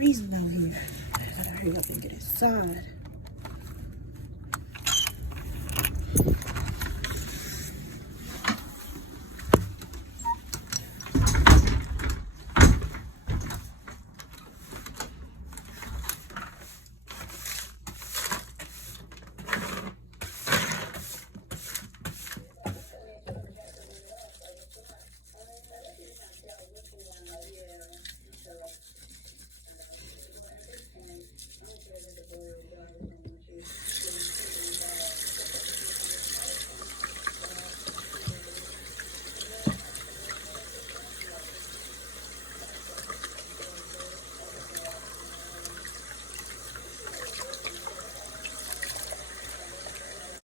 Freezing out here. I gotta hurry up and get inside.